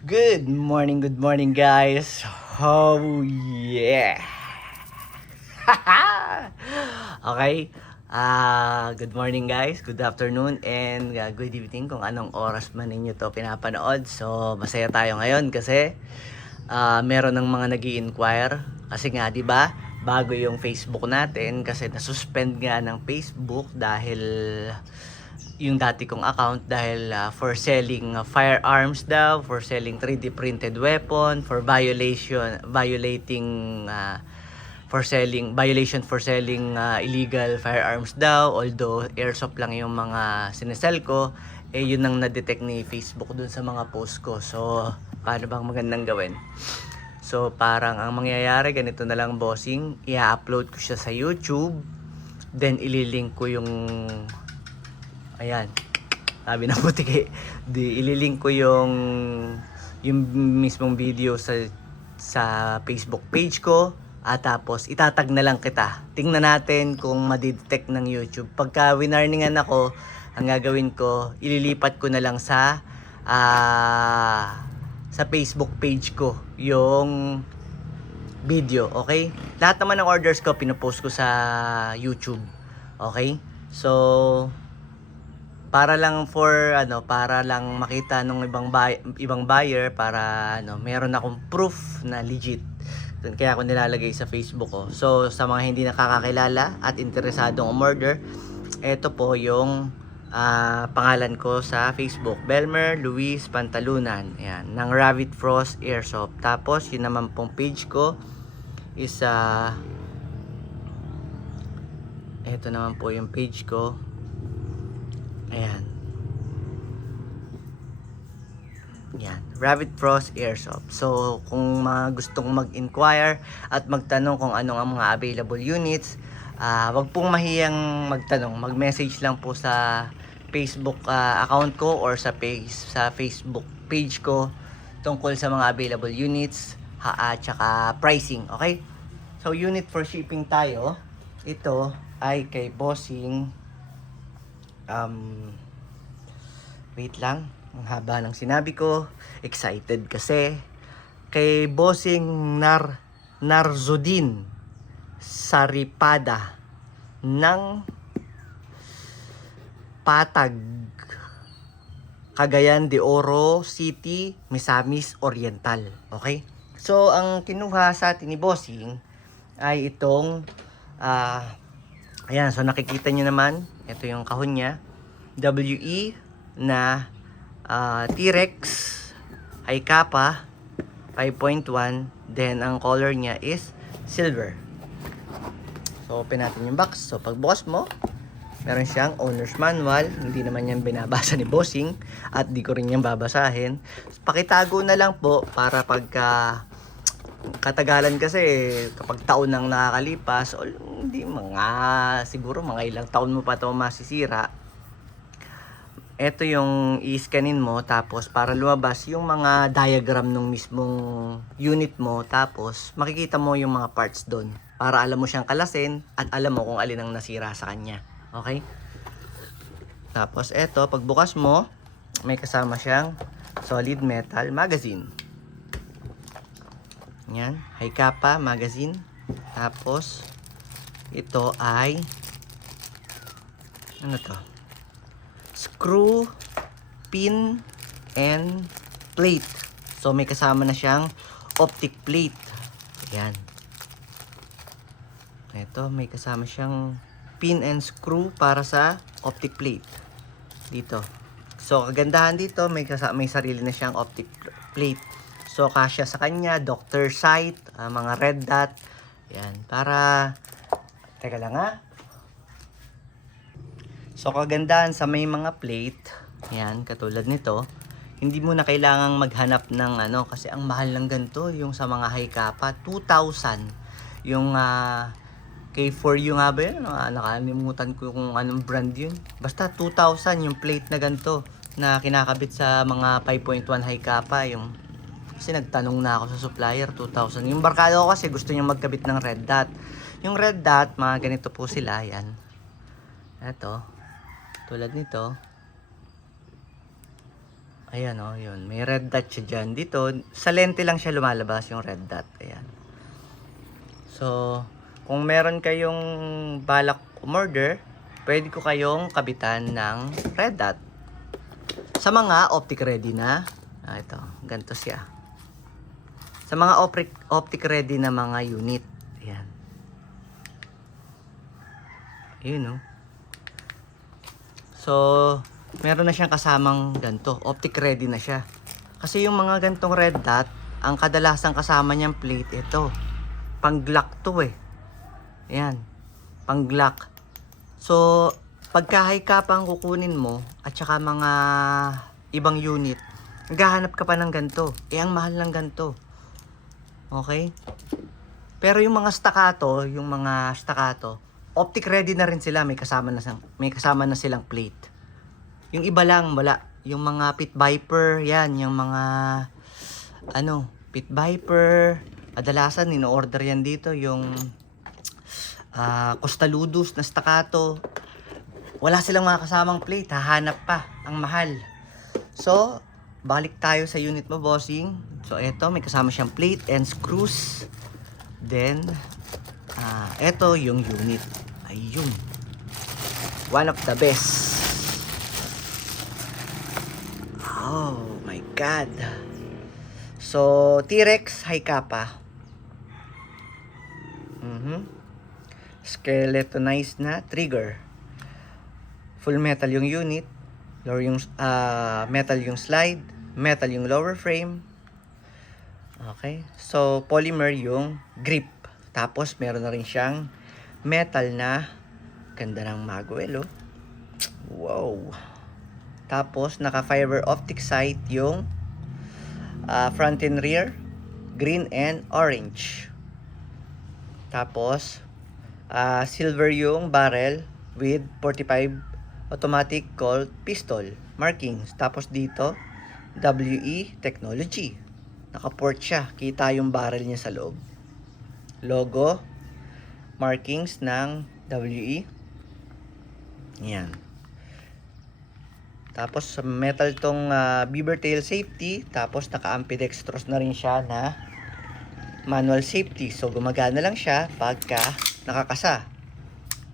Good morning guys. Oh yeah. Okay. Good morning guys, good afternoon, and good evening kung anong oras man ninyo to pinapanood. So, masaya tayo ngayon kasi meron ng mga nag-i-inquire kasi nga 'di ba? Bago yung Facebook natin kasi na-suspend nga ng Facebook dahil yung dati kong account dahil for selling firearms daw, for selling 3D printed weapon, for violation for selling illegal firearms daw, although airsoft lang yung mga sinesell ko, yun ang na-detect ni Facebook dun sa mga post ko. So paano bang magandang gawin? So parang ang mangyayari ganito na lang, bossing, i-upload ko siya sa YouTube, then ililink ko yung ayan, sabi ng puti ililink ko yung mismong video sa Facebook page ko, at tapos itatag na lang kita. Tingnan natin kung madidetect ng YouTube. Pagka winarningan ako, ang gagawin ko, ililipat ko na lang sa Facebook page ko yung video, okay? Lahat naman ng orders ko pinopost ko sa YouTube, okay? So para lang para lang makita nung ibang buyer, para meron akong proof na legit. Kaya ako nilalagay sa Facebook ko. So sa mga hindi nakakakilala at interesadong umorder, ito po yung pangalan ko sa Facebook, Belmer Luis Pantalunan, ayan, ng Rabbit Frost Airsoft. Tapos yun naman pong page ko is ito naman po yung page ko. Ayan. Yan, Rabbit Frost Airsoft. So, kung mga gustong mag-inquire at magtanong kung anong ang mga available units, wag pong mahiyang magtanong. Mag-message lang po sa Facebook account ko or sa Facebook page ko tungkol sa mga available units at saka pricing, okay? So, unit for shipping tayo. Ito ay kay Bossing wait lang, ang haba ng sinabi ko, excited kasi. Kay Bossing Narzudin Saripada ng Patag, Cagayan de Oro City, Misamis Oriental, okay? So ang kinuha sa atin ni Bossing ay itong ayan, so nakikita nyo naman, ito yung kahon niya, WE na T-Rex High Kappa 5.1, then ang color niya is silver. So open natin yung box. So pagbukas mo, meron siyang owner's manual. Hindi naman yan binabasa ni Bossing at di ko rin yan babasahin. Pakitago na lang po para pagka katagalan, kasi kapag taon nang nakakalipas o hindi, siguro mga ilang taon mo pa ito masisira, ito yung i-scanin mo, tapos para lumabas yung mga diagram ng mismong unit mo, tapos makikita mo yung mga parts doon para alam mo siyang kalasin at alam mo kung alin ang nasira sa kanya, okay? Tapos ito, pagbukas mo, may kasama siyang solid metal magazine. Yan, High Kappa magazine. Tapos ito ay ano to? Screw, pin, and plate. So may kasama na siyang optic plate. Yan. Ito, may kasama siyang pin and screw para sa optic plate. Dito. So kagandahan dito, may sarili na siyang optic plate. So kasya sa kanya, doctor sight, mga red dot. Yan, para teka lang So kagandahan sa may mga plate, yan, katulad nito, hindi mo na kailangang maghanap ng kasi ang mahal ng ganito, yung sa mga high kappa, 2,000. Yung K4U nga ba yun? Nakalimutan ko kung anong brand yun. Basta 2,000 yung plate na ganito na kinakabit sa mga 5.1 high kappa. Kasi nagtanong na ako sa supplier, 2,000. Yung barkada ko kasi gusto niya magkabit ng red dot. Yung red dot, mga ganito po sila, yan. Ito, tulad nito. Ayan o, yun. May red dot siya dyan. Dito, sa lente lang siya lumalabas yung red dot. Ayan. So, kung meron kayong balak umorder, pwede ko kayong kabitan ng red dot. Sa mga optic ready na, ito, ganito siya. Sa mga optic ready na mga unit. Ayan. Yun, no? So, meron na siyang kasamang ganito. Optic ready na siya. Kasi yung mga gantong red dot, ang kadalasang kasama niyang plate, ito. Pang Glock to eh. Ayan. Pang Glock. So, pagka high cap ang kukunin mo, at saka mga ibang unit, naghahanap ka pa ng ganito. Ang mahal ng ganito. Okay? Pero yung mga staccato, optic ready na rin sila, may kasama na silang plate. Yung iba lang wala, yung mga Pit Viper, yan, yung mga Pit Viper, kadalasan ino-order yan dito, yung Costaludus na staccato. Wala silang mga kasamang plate, hahanap pa, ang mahal. So, balik tayo sa unit mo, bossing. So, eto, may kasama siyang plate and screws. Then, eto yung unit. Ayun. One of the best. Oh my God. So, T-Rex high kappa. Skeletonized na trigger. Full metal yung unit. Lower yung, metal yung slide. Metal yung lower frame. Okay. So, polymer yung grip. Tapos, meron na rin siyang metal na ganda ng Magwell, oh. Wow. Tapos, naka-fiber optic sight yung front and rear. Green and orange. Tapos, silver yung barrel with 45 automatic Colt pistol markings. Tapos dito, WE technology. Naka-port siya. Kita yung barrel niya sa loob. Logo, markings ng WE. Yan. Tapos sa metal tong beaver tail safety. Tapos naka-ambidextrous na rin siya na manual safety. So gumagana lang siya pagka nakakasa.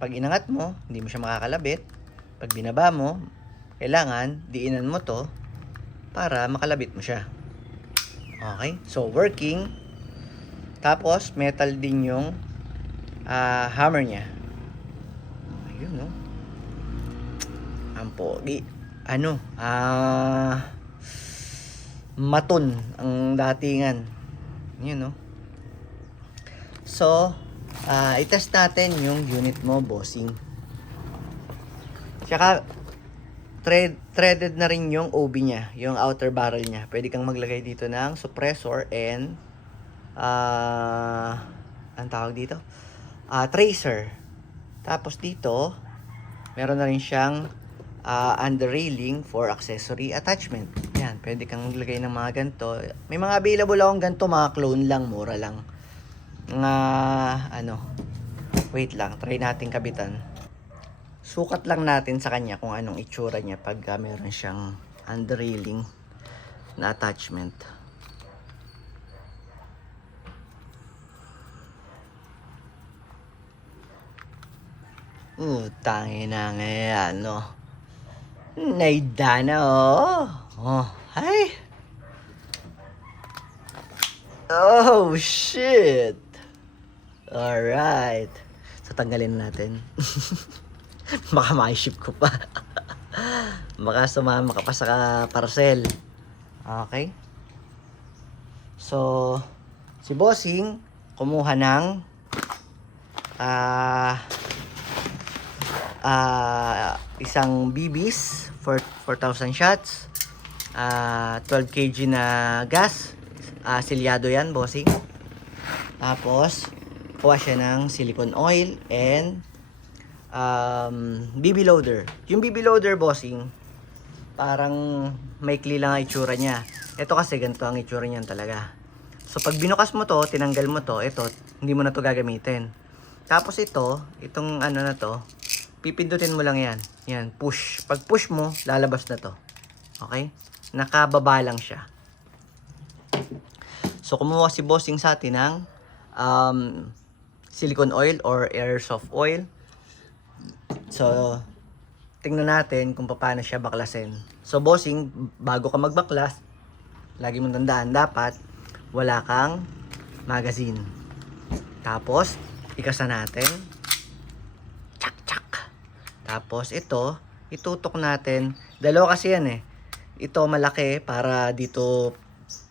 Pag inangat mo, hindi mo siya makakalabit. Pag binaba mo, kailangan diinan mo to para makalabit mo siya. Okay? So, working. Tapos, metal din yung hammer niya. Ayun, no? Ang pogi. Maton ang datingan. Yun, no? So, i-test natin yung unit mo, bossing. Tsaka, threaded na rin yung OB niya, yung outer barrel niya. Pwede kang maglagay dito ng suppressor and ang tawag dito? Tracer. Tapos dito, meron na rin siyang under railing for accessory attachment. Yan, pwede kang maglagay ng mga ganito. May mga available akong ganito, mga clone lang, mura lang. Wait lang, try natin kabitan. Sukat lang natin sa kanya kung anong itsura niya pag meron siyang under railing na attachment. Tangin na ngayon, no? Naidana, oh. Oh, hi. Oh, shit. Alright. So, tanggalin natin. Baka ma-ship ko pa. Baka sumama ka pa sa parcel. Okay. So, si Bossing kumuha ng isang BBs for 4,000 shots. 12 kg na gas. Silyado yan, Bossing. Tapos, kuha siya ng silicone oil and BB loader. Yung BB loader, bossing, parang maikli lang ang itsura niya. Ito kasi ganito ang itsura niyan talaga. So pag binukas mo to, tinanggal mo to, ito, hindi mo na to gagamitin. Tapos itong ano na to, pipindutin mo lang yan. Yan, push. Pag push mo, lalabas na to. Okay? nakababa lang siya. So, kumuha si bossing sa atin ng silicone oil or airsoft oil. So, tingnan natin kung paano siya baklasin. So, bossing, bago ka magbaklas, lagi mong tandaan, dapat wala kang magazine. Tapos, ikasa natin. Tsak, tsak. Tapos, ito, itutok natin. Dalawa kasi yan eh. Ito malaki para dito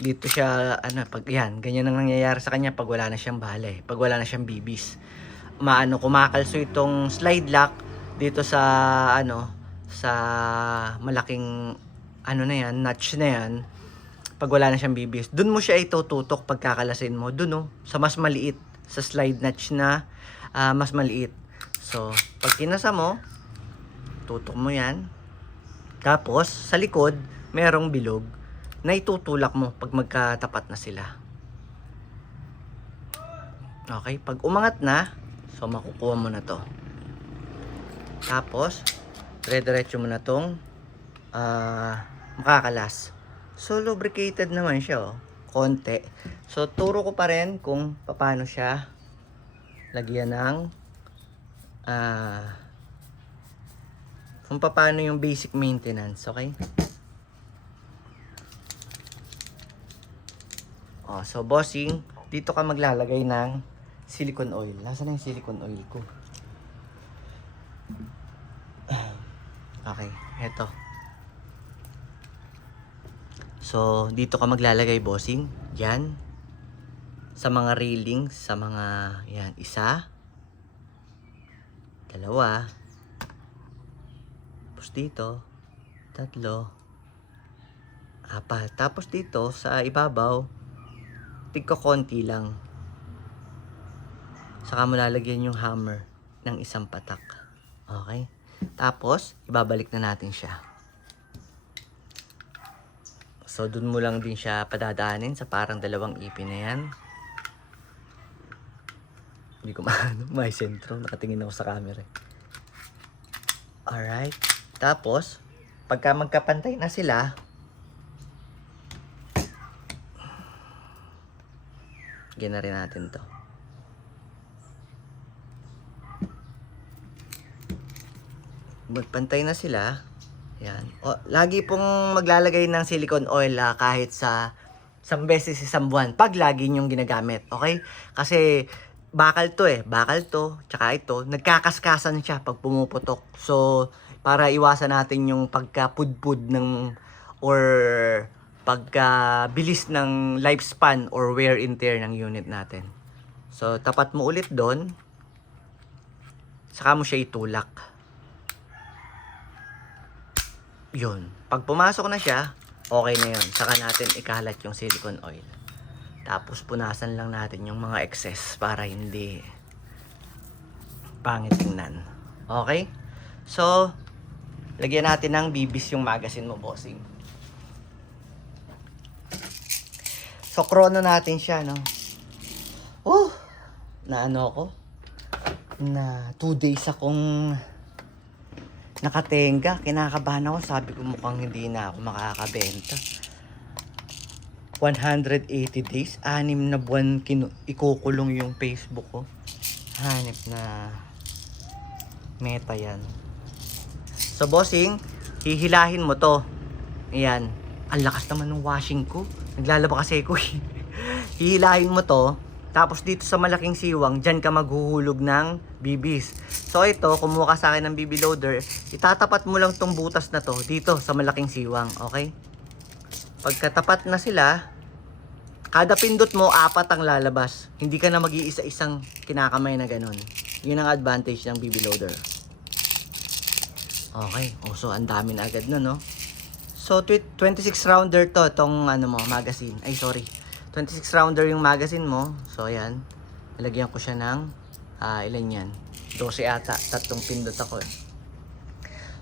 siya, pag yan, ganyan ang nangyayari sa kanya pag wala na siyang bale, pag wala na siyang bibis. Kumakalso itong slide lock dito sa, sa malaking, na yan, notch na yan, pag wala na siyang bibis. Dun mo siya itututok pagkakalasin mo, dun sa mas maliit, sa slide notch na, mas maliit. So, pag kinasa mo, tutok mo yan. Tapos, sa likod, merong bilog na itutulak mo pag magkatapat na sila. Okay, pag umangat na, so makukuha mo na to. Tapos, dire-diretso mo na tong makakalas. So, lubricated naman siya, konti. So, turo ko pa rin kung paano siya lagyan ng kung paano yung basic maintenance, okay? So bossing, dito ka maglalagay ng silicone oil. Nasaan na yung silicone oil ko? Okay, eto. So, dito ka maglalagay, bossing. Yan. Sa mga railings, sa mga, yan, 1, 2, tapos dito, 3, 4. Tapos dito, sa ibabaw, tigko konti lang. Saka mo lalagyan yung hammer ng 1 patak. Okay? Tapos, ibabalik na natin siya. So, dun mo lang din siya padadaanin sa parang 2 ipin na yan. Hindi ko may sentro. Nakatingin ako sa camera. Alright. Tapos, pagka magkapantay na sila, gina rin natin to. Magpantay na sila. Yan. Lagi pong maglalagay ng silicone oil kahit sa 1 beses sa 1 buwan. Pag lagi nyong ginagamit. Okay? Kasi bakal to eh. Bakal to. Tsaka ito. Nagkakaskasan siya pag pumuputok. So, para iwasan natin yung pagkapudpud ng or pagkabilis ng lifespan or wear and tear ng unit natin. So, tapat mo ulit doon. Saka mo siya itulak. Yun. Pag pumasok na siya, okay na yun. Saka natin ikalat yung silicone oil. Tapos, punasan lang natin yung mga excess para hindi pangit tingnan. Okay? So, lagyan natin ng bibis yung magazine mo, bossing. So, chrono natin siya, no? Na ako? Na 2 days akong nakatenga. Kinakabahan ako. Sabi ko mukhang hindi na ako makakabenta. 180 days. 6 na buwan ikukulong yung Facebook ko. Hanip na meta yan. So, bossing, hihilahin mo to. Ayan. Ang lakas naman ng washing ko. Naglalaba kasi ako. Hihilahin mo to. Tapos dito sa malaking siwang, dyan ka maghuhulog ng bibis. So ito, kumuha ka sa akin ng BB loader, itatapat mo lang tong butas na to dito sa malaking siwang. Okay? Pagkatapat na sila, kada pindot mo, 4 ang lalabas. Hindi ka na mag-iisa-isang kinakamay na ganun. Yun ang advantage ng BB loader. Okay. So ang dami na agad na, no? So 26 rounder to, tong magazine. Ay, sorry. 26 rounder yung magazine mo. So, ayan. Nilagyan ko siya ng, ilan yan? 12 ata. 3 pindot ako eh.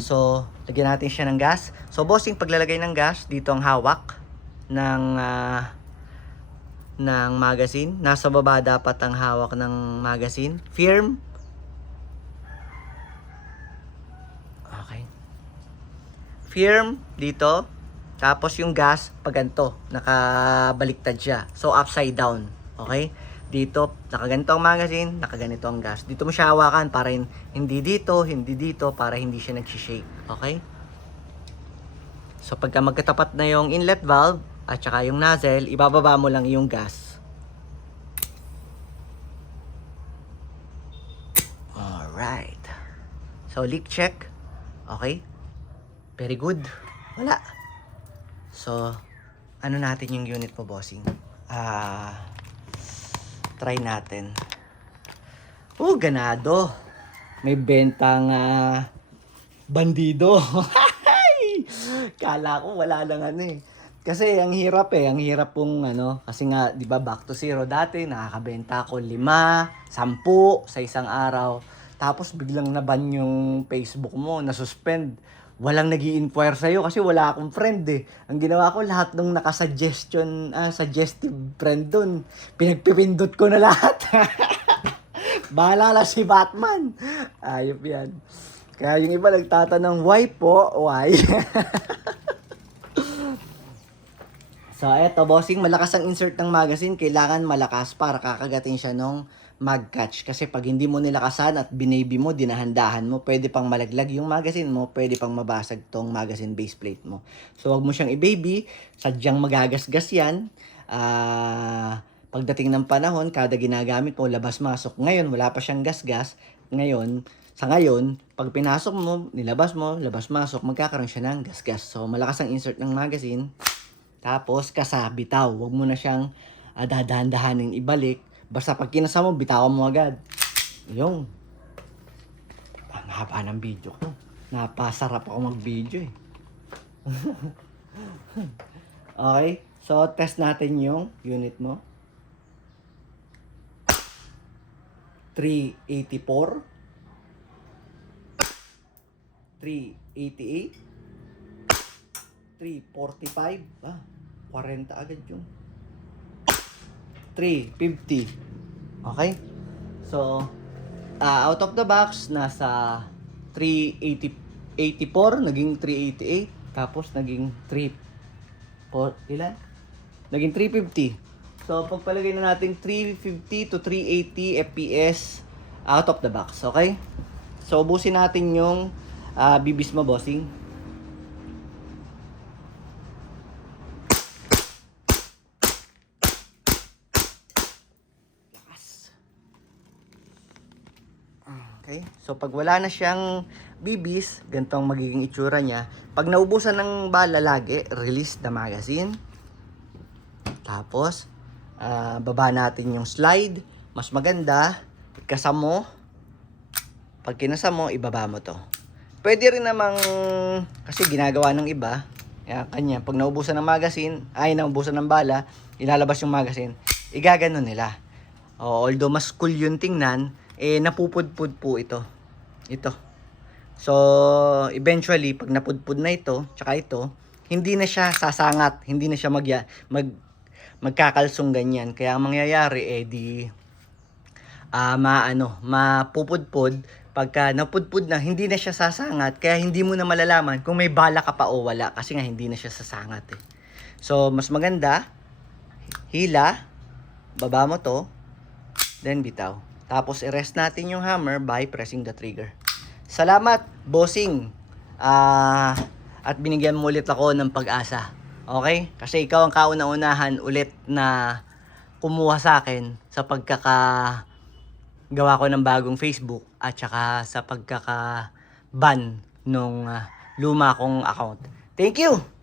So, lagyan natin siya ng gas. So, bossing, paglalagay ng gas, dito ang hawak ng magazine. Nasa baba dapat ang hawak ng magazine. Firm. Okay. Firm dito. Tapos yung gas, pag ganito, nakabaliktad siya. So, upside down. Okay? Dito, nakaganito ang magazine, nakaganito ang gas. Dito mo siya hawakan para hindi dito, para hindi siya nag-shake. Okay? So, pagka magkatapat na yung inlet valve, at saka yung nozzle, ibababa mo lang yung gas. Alright. So, leak check. Okay? Very good. Wala. So, ano natin yung unit mo, bossing? Try natin. Ganado. May bentang bandido. Kala ko wala lang Kasi ang hirap ang hirap pong kasi nga 'di ba back to zero dati, nakakabenta ako 5, 10 sa isang araw. Tapos biglang naban yung Facebook mo, na-suspend. Walang nag-i-inquire sa'yo kasi wala akong friend Ang ginawa ko, lahat ng suggestive friend dun, pinagpipindot ko na lahat. Bahala lang si Batman. Ayop yan. Kaya yung iba nagtatanong, why po? Why? So, eto bossing, malakas ang insert ng magazine. Kailangan malakas para kakagatin siya nung mag-catch. Kasi pag hindi mo nilakasan at binaby mo, dinahandahan mo, pwede pang malaglag yung magazine mo, pwede pang mabasag tong magazine base plate mo. So, wag mo siyang i-baby, sadyang magagasgas yan. Pagdating ng panahon, kada ginagamit mo, labas-masok. Ngayon, wala pa siyang gasgas. Sa ngayon, pag pinasok mo, nilabas mo, labas-masok, magkakaroon siya ng gasgas. So, malakas ang insert ng magazine. Tapos, bitaw. Huwag mo na siyang dadahan-dahanin ibalik. Basta pag kinasa mo, bitawan mo agad. Yung. Ang haba ng video ko. Napasarap ako mag-video Okay. So, test natin yung unit mo. 384. 388. 345. 40 agad yung 350. Okay? So, out of the box, nasa 384, naging 388, tapos naging 3, ilan? Naging 350. So, pagpalagay na natin 350 to 380 FPS out of the box. Okay? So, ubusin natin yung bibis mo, bossing. Okay? So, pag wala na siyang bibis, ganito ang magiging itsura niya. Pag naubusan ng bala lagi, release the magazine. Tapos, baba natin yung slide. Mas maganda, ikasam mo. Pag kinasam mo, ibaba mo to. Pwede rin namang, kasi ginagawa ng iba, kanya, pag naubusan ng magazine, naubusan ng bala, ilalabas yung magazine, igaganon nila. Although mas cool yung tingnan, napupudpud po ito. So, eventually, pag napudpud na ito, tsaka ito, hindi na siya sasangat, hindi na siya magkakalsong ganyan. Kaya ang mangyayari, mapupudpud. Pagka napudpud na, hindi na siya sasangat, kaya hindi mo na malalaman kung may bala ka pa o wala, kasi nga hindi na siya sasangat So, mas maganda, hila, baba mo to, then bitaw. Tapos, i-rest natin yung hammer by pressing the trigger. Salamat, bossing. At binigyan mo ulit ako ng pag-asa. Okay? Kasi ikaw ang kauna-unahan ulit na kumuha sa akin sa pagkakagawa ko ng bagong Facebook at saka sa pagkaka-ban nung luma kong account. Thank you!